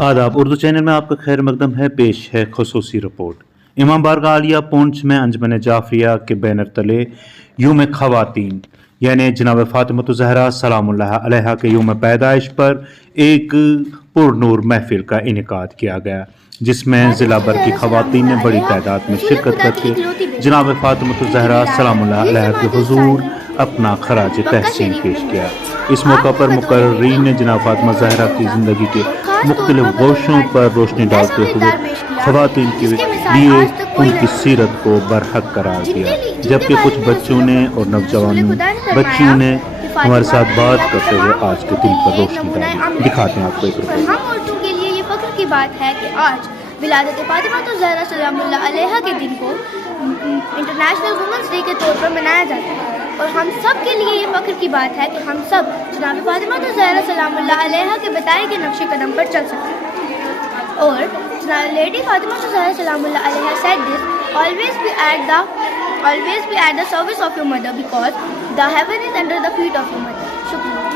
आदाब उर्दू चैनल में आपका खैर मकदम है। पेश है खसूसी रिपोर्ट। इमाम बारगाह आलिया पुंछ में अंजमन जाफरिया के बैनर तले यूम खवातीन यानी जनाब फातिमा ज़हरा सलामुल्लाह अलैहा के यूम पैदाइश पर एक पुरनूर महफिल का इनेकाद किया गया, जिसमें ज़िला भर की खवातीन ने बड़ी तादाद में शिरकत करके जनाब फातिमा ज़हरा सलामुल्लाह अलैहा के हुजूर अपना खराज तहसीन पेश किया। इस मौका पर मुकर्रीन ने जनाब फातिमा ज़हरा की ज़िंदगी के मुख्तलिफ गोशों पर रोशनी डालते हुए ख़वातीन के लिए उनकी सीरत को बरहक करार दिया, जबकि कुछ बच्चों ने और नौजवान बच्चियों ने हमारे साथ बात करते हुए आज के दिन पर रोशनी डाली। दिखाते हैं आपको एक रिपोर्ट। हम औरतों के लिए ये फ़ख्र की बात है कि आज विलादत फातिमा ज़हरा सलामुल्लाह अलैहा के दिन को इंटरनेशनल वुमेंस डे के तौर पर मनाया जाता है, और हम सब के लिए ये फ़ख्र की बात है कि हम सब जनाब फातिमा ज़हरा सलामुल्लाह अलैहा के बताए गए नक्शे कदम पर चल सकें। और लेडी फातिमा ज़हरा सलामुल्लाह अलैहा said this, always be at the service of your mother, because the heaven is under the feet of your mother. शुक्रिया।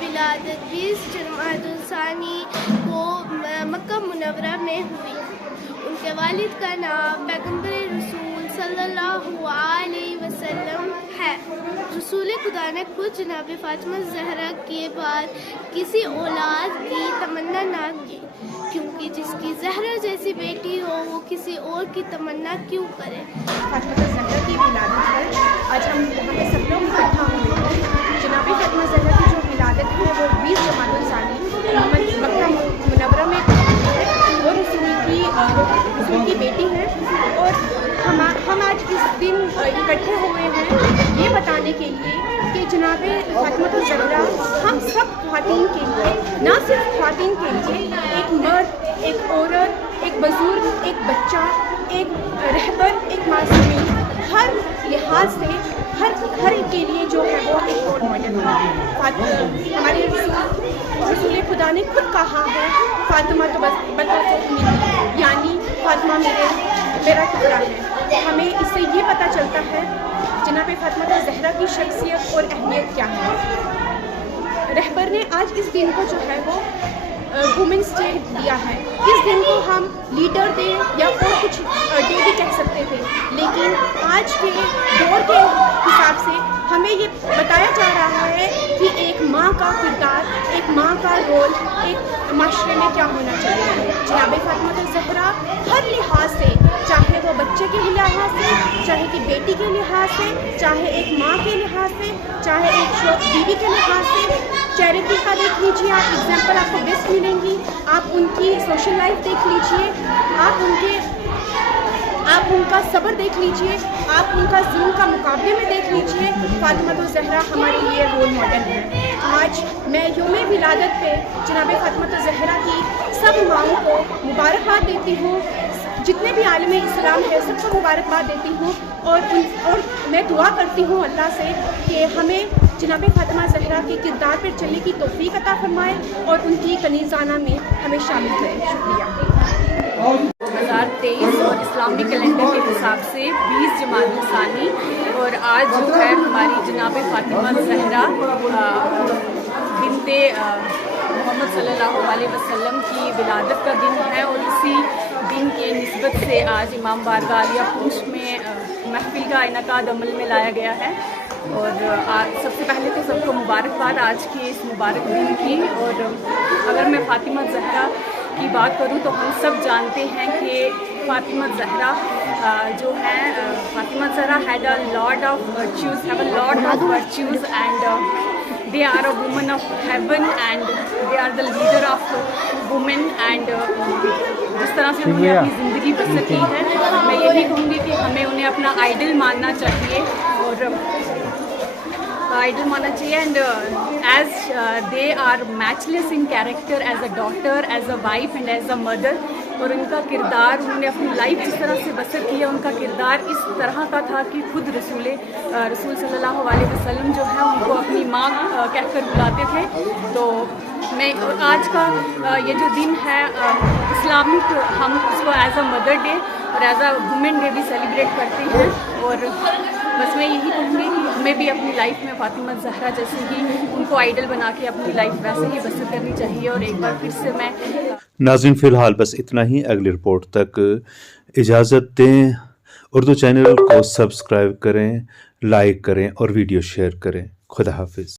विलादत 20 जमादुल-सानी को मक्का मुनव्वरा में हुई। उनके वालिद का नाम पैगम्बर रसूल सल्लल्लाहु अलैहि वसल्लम है। रसूल खुदा ने खुद जनाब फातिमा ज़हरा के बाद किसी औलाद की तमन्ना ना की, क्योंकि जिसकी ज़हरा जैसी बेटी हो वो किसी और की तमन्ना क्यों करे। फातिमा ज़हरा की विलादत पर आज हम यहाँ पे सब लोग इकट्ठा हुए हैं। जनाब फातिमा ज़हरा की जो विलादत है वो 20 जमादुल-सानी मक्का मुनव्वरा में है। वो रसूल की बेटी है, और हम आज इस दिन इकट्ठे हुए हैं ये बताने के लिए कि जनाब फातिमा ज़हरा हम सब ख़वातीन के लिए, ना सिर्फ ख़वातीन के लिए, एक मर्द, एक औरत, एक बुज़ुर्ग, एक बच्चा, एक रहबर, एक मासूमी, हर लिहाज से हर एक के लिए जो है वो एक रोल मॉडल है। हमारे रसूल खुदा ने खुद कहा है, फातिमा तो बस यानी फातिमा मेरा टुकड़ा है। हमें इससे ये पता चलता है जनाब फातिमा ज़हरा की शख्सियत और अहमियत क्या है। रहबर ने आज इस दिन को जो है वो वुमेंस डे दिया है। इस दिन को हम लीडर डे या और कुछ डे भी कह सकते थे, लेकिन आज के दौर के हिसाब से हमें ये बताया जा रहा है कि एक माँ का किरदार, एक माँ का रोल एक माशरे में क्या होना चाहिए। जनाब फातिमा ज़हरा हर लिहाज से, चाहे वो बच्चे के लिहाज से, चाहे कि बेटी के लिहाज से, चाहे एक माँ के लिहाज से, चाहे एक बीवी के लिहाज से, चैरिटी का देख लीजिए आप, एग्जाम्पल आपको बेस्ट मिलेंगी। आप उनकी सोशल लाइफ देख लीजिए, आप उनका सब्र देख लीजिए, आप उनका जुल्म का मुकाबले में देख लीजिए। फातिमा ज़हरा हमारे लिए रोल मॉडल है। आज मैं यौम विलादत पे जनाब फातिमा ज़हरा की सब माओं को मुबारकबाद देती हूँ। जितने भी आलम इस्लाम है सबको मुबारकबाद देती हूँ, और मैं दुआ करती हूँ अल्लाह से कि हमें जनाब फातिमा ज़हरा के किरदार पर चलने की तौफीक अता फरमाए और उनकी कनीज़ाना में हमें शामिल करें। शुक्रिया। 2023 और इस्लामी कैलेंडर के हिसाब से 20 जमात ثانی और आज जो है हमारी जनाब फातिमा ज़हरा बिनते मोहम्मद सल्लल्लाहु अलैहि वसल्लम की विलादत का दिन है और इसी दिन के निस्बत से आज इमाम बारगाह आलिया पूंछ में महफिल का इनकाद अमल में लाया गया है। और आज सबसे पहले तो सबको मुबारकबाद आज के इस मुबारक दिन की। और अगर मैं फातिमा ज़हरा की बात करूं तो हम सब जानते हैं कि फातिमा ज़हरा जो है Fatima Zahra had a lot of virtues and they are a woman of heaven and they are the leader of women and जिस तरह से उन्होंने अपनी ज़िंदगी बसर की है मैं यही कहूँगी कि हमें उन्हें अपना आइडल मानना चाहिए और and as they are matchless in character as a daughter as a wife and as a mother. और उनका किरदार उन्होंने अपनी लाइफ जिस तरह से बसर किया उनका किरदार इस तरह का था कि खुद रसूल सल्लल्लाहु अलैहि वसल्लम जो है उनको अपनी माँ कहकर बुलाते थे। तो मैं आज का ये जो दिन है इस्लामिक हम उसको एज अ मदर डे और एज अ वुमेन डे भी सेलिब्रेट करते हैं। और बस मैं यही कहूँगी कि हमें भी अपनी लाइफ में फातिमा ज़हरा जैसे ही उनको आइडल बना के अपनी लाइफ वैसे ही बसर करनी चाहिए। और एक बार फिर से मैं नाज़रीन फ़िलहाल बस इतना ही। अगली रिपोर्ट तक इजाज़त दें। उर्दू चैनल को सब्सक्राइब करें, लाइक करें और वीडियो शेयर करें। खुदा हाफिज़।